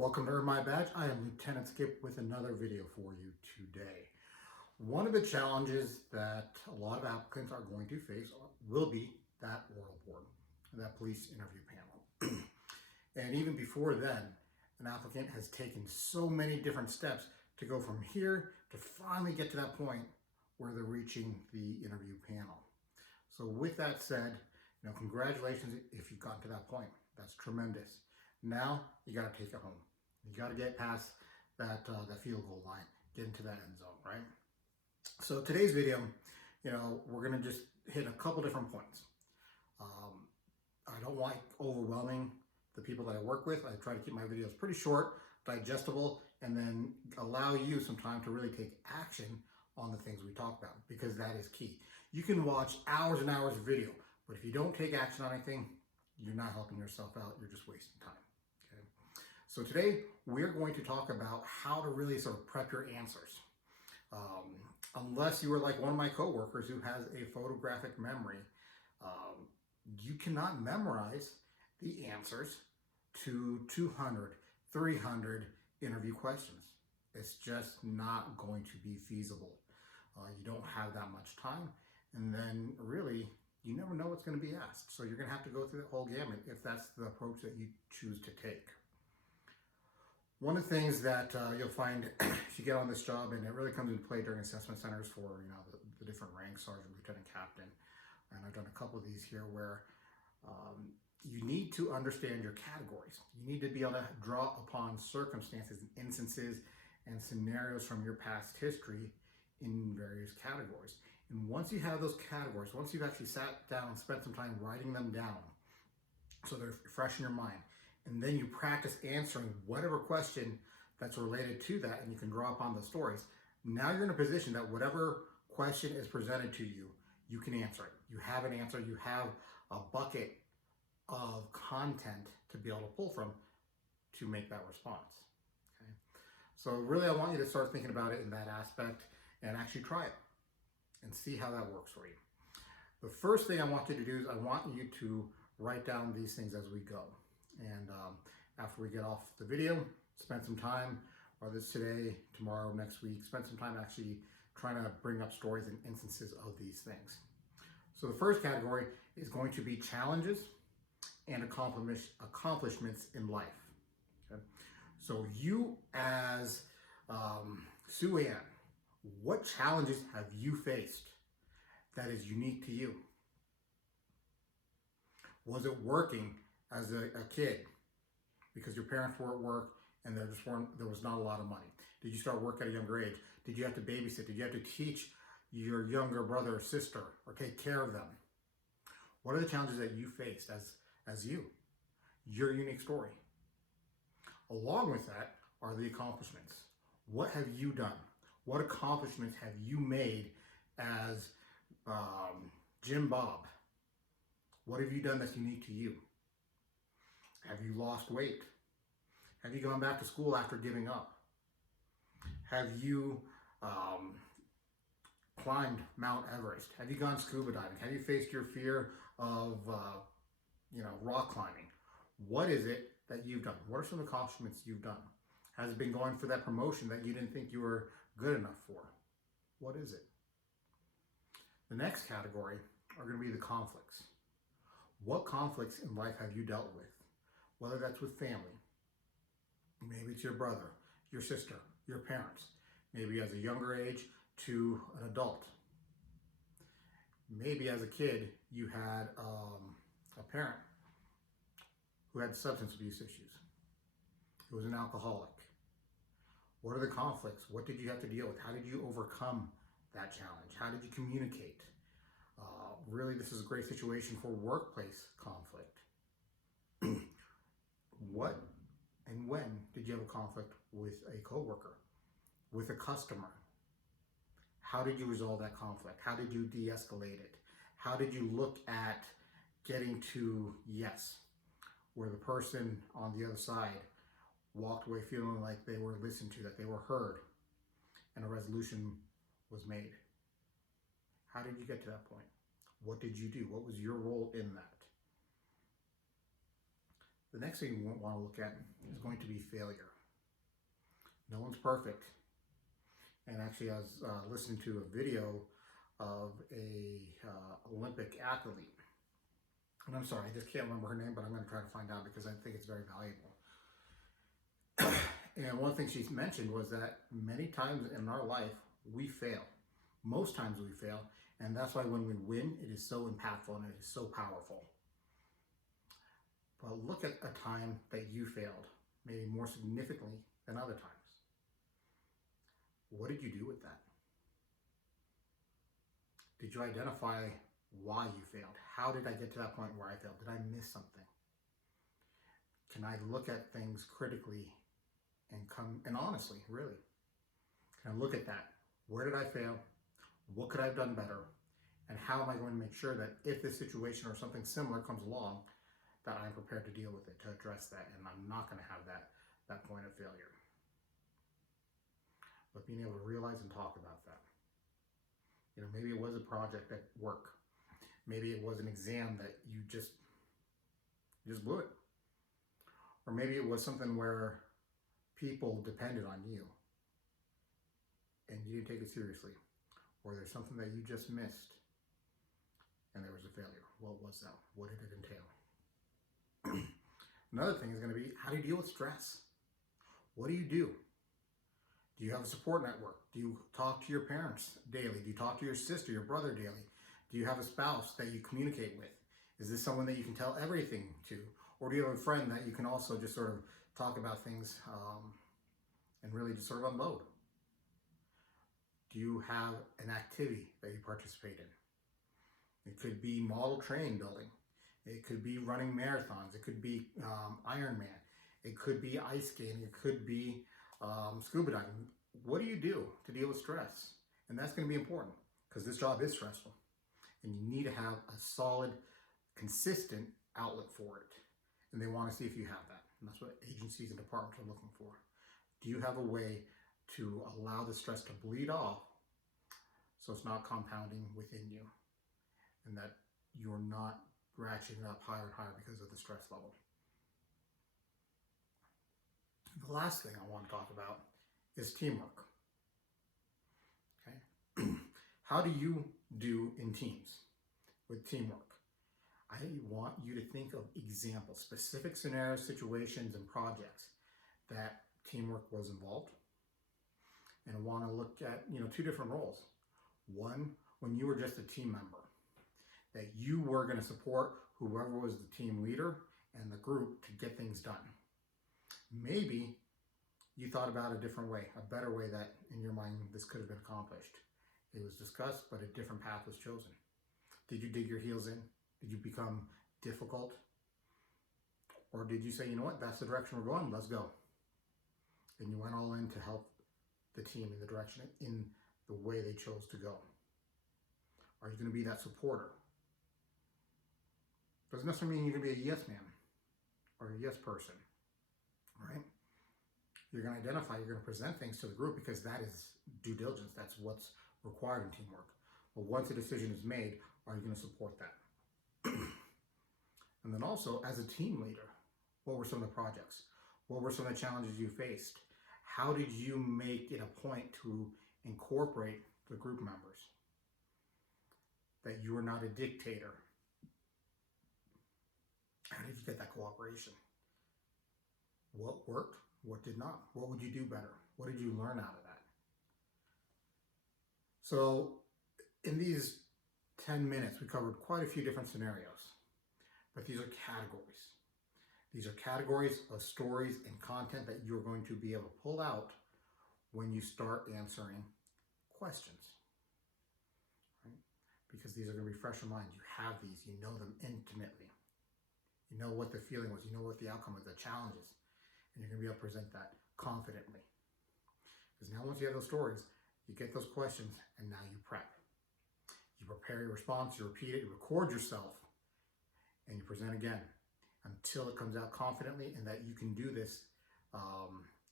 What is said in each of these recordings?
Welcome to Earn My Badge. I am Lieutenant Skip with another video for you today. One of the challenges that a lot of applicants are going to face will be that oral board, that police interview panel. And even before then, an applicant has taken so many different steps to go from here to finally get to that point where they're reaching the interview panel. So with that said, congratulations if you've gotten to that point. That's tremendous. Now you got to take it home. You got to get past that field goal line, get into that end zone, right? So today's video, we're going to just hit a couple different points. I don't like overwhelming the people that I work with. I try to keep my videos pretty short, digestible, and then allow you some time to really take action on the things we talk about, because that is key. You can watch hours and hours of video, but if you don't take action on anything, you're not helping yourself out. You're just wasting time. Okay. So today we're going to talk about how to really sort of prep your answers. Unless you are like one of my coworkers who has a photographic memory, you cannot memorize the answers to 200, 300 interview questions. It's just not going to be feasible. You don't have that much time, and then really you never know what's going to be asked. So you're going to have to go through the whole gamut if that's the approach that you choose to take. One of the things that you'll find if you get on this job, and it really comes into play during assessment centers for the different ranks, sergeant, lieutenant, captain, and I've done a couple of these here where you need to understand your categories. You need to be able to draw upon circumstances and instances and scenarios from your past history in various categories. And once you have those categories, once you've actually sat down and spent some time writing them down so they're fresh in your mind, and then you practice answering whatever question that's related to that, and you can draw upon the stories, now you're in a position that whatever question is presented to you, you can answer it. You have an answer, you have a bucket of content to be able to pull from to make that response. Okay? So really I want you to start thinking about it in that aspect and actually try it and see how that works for you. The first thing I want you to do is I want you to write down these things as we go. And after we get off the video, spend some time, whether it's today, tomorrow, next week, spend some time actually trying to bring up stories and instances of these things. So the first category is going to be challenges and accomplishments in life. Okay? So you as Sue Ann, what challenges have you faced that is unique to you? Was it working as a kid because your parents were at work and there was not a lot of money? Did you start work at a younger age? Did you have to babysit? Did you have to teach your younger brother or sister or take care of them? What are the challenges that you faced as you? Your unique story. Along with that are the accomplishments. What have you done? What accomplishments have you made as Jim Bob? What have you done that's unique to you? Have you lost weight? Have you gone back to school after giving up? Have you climbed Mount Everest? Have you gone scuba diving? Have you faced your fear of rock climbing? What is it that you've done? What are some accomplishments you've done? Has it been going for that promotion that you didn't think you were good enough for? What is it? The next category are going to be the conflicts. What conflicts in life have you dealt with? Whether that's with family, maybe it's your brother, your sister, your parents, maybe as a younger age to an adult. Maybe as a kid, you had a parent who had substance abuse issues, who was an alcoholic. What are the conflicts? What did you have to deal with? How did you overcome that challenge? How did you communicate? Really, this is a great situation for workplace conflict. What and when did you have a conflict with a coworker, with a customer? How did you resolve that conflict? How did you de-escalate it? How did you look at getting to yes, where the person on the other side walked away feeling like they were listened to, that they were heard, and a resolution was made? How did you get to that point? What did you do? What was your role in that? The next thing you want to look at is going to be failure. No one's perfect. And actually, I was listening to a video of a Olympic athlete. And I'm sorry, I just can't remember her name, but I'm going to try to find out because I think it's very valuable. And one thing she mentioned was that many times in our life, we fail. Most times we fail. And that's why when we win, it is so impactful and it is so powerful. But look at a time that you failed, maybe more significantly than other times. What did you do with that? Did you identify why you failed? How did I get to that point where I failed? Did I miss something? Can I look at things critically and honestly, really? Can I look at that? Where did I fail? What could I have done better? And how am I going to make sure that if this situation or something similar comes along, that I'm prepared to deal with it, to address that, and I'm not going to have that point of failure. But being able to realize and talk about that. You know, maybe it was a project at work. Maybe it was an exam that you just blew it. Or maybe it was something where people depended on you and you didn't take it seriously. Or there's something that you just missed and there was a failure. What was that? What did it entail? Another thing is going to be, how do you deal with stress? What do you do? Do you have a support network? Do you talk to your parents daily? Do you talk to your sister, your brother daily? Do you have a spouse that you communicate with? Is this someone that you can tell everything to? Or do you have a friend that you can also just sort of talk about things and really just sort of unload? Do you have an activity that you participate in? It could be model train building. It could be running marathons. It could be Ironman. It could be ice skating. It could be scuba diving. What do you do to deal with stress? And that's going to be important because this job is stressful. And you need to have a solid, consistent outlet for it. And they want to see if you have that. And that's what agencies and departments are looking for. Do you have a way to allow the stress to bleed off so it's not compounding within you and that you're not ratcheting up higher and higher because of the stress level? The last thing I want to talk about is teamwork. Okay? How do you do in teams with teamwork? I want you to think of examples, specific scenarios, situations, and projects that teamwork was involved. And I want to look at, two different roles. One, when you were just a team member, that you were going to support whoever was the team leader and the group to get things done. Maybe you thought about a different way, a better way that in your mind this could have been accomplished. It was discussed, but a different path was chosen. Did you dig your heels in? Did you become difficult? Or did you say, you know what, that's the direction we're going, let's go. And you went all in to help the team in the direction, in the way they chose to go. Are you going to be that supporter? Doesn't necessarily mean you're going to be a yes man or a yes person, right? You're going to identify, you're going to present things to the group because that is due diligence. That's what's required in teamwork. But once a decision is made, are you going to support that? And then also, as a team leader, what were some of the projects? What were some of the challenges you faced? How did you make it a point to incorporate the group members? That you are not a dictator. How did you get that cooperation? What worked? What did not? What would you do better? What did you learn out of that? So in these 10 minutes, we covered quite a few different scenarios, but these are categories. These are categories of stories and content that you're going to be able to pull out when you start answering questions, right? Because these are going to be fresh in mind. You have these, you know them intimately. You know what the feeling was, you know what the outcome was, the challenges, and you're going to be able to present that confidently. Because now once you have those stories, you get those questions, and now you prep. You prepare your response, you repeat it, you record yourself, and you present again until it comes out confidently and that you can do this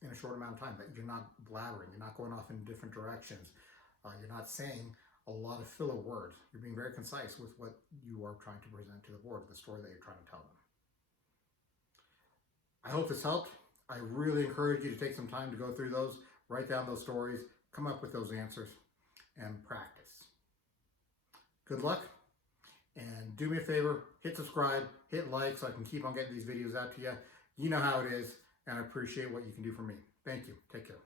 in a short amount of time, that you're not blabbering, you're not going off in different directions, you're not saying a lot of filler words. You're being very concise with what you are trying to present to the board, the story that you're trying to tell them. I hope this helped. I really encourage you to take some time to go through those, write down those stories, come up with those answers, and practice. Good luck, and do me a favor, hit subscribe, hit like so I can keep on getting these videos out to you. You know how it is, and I appreciate what you can do for me. Thank you. Take care.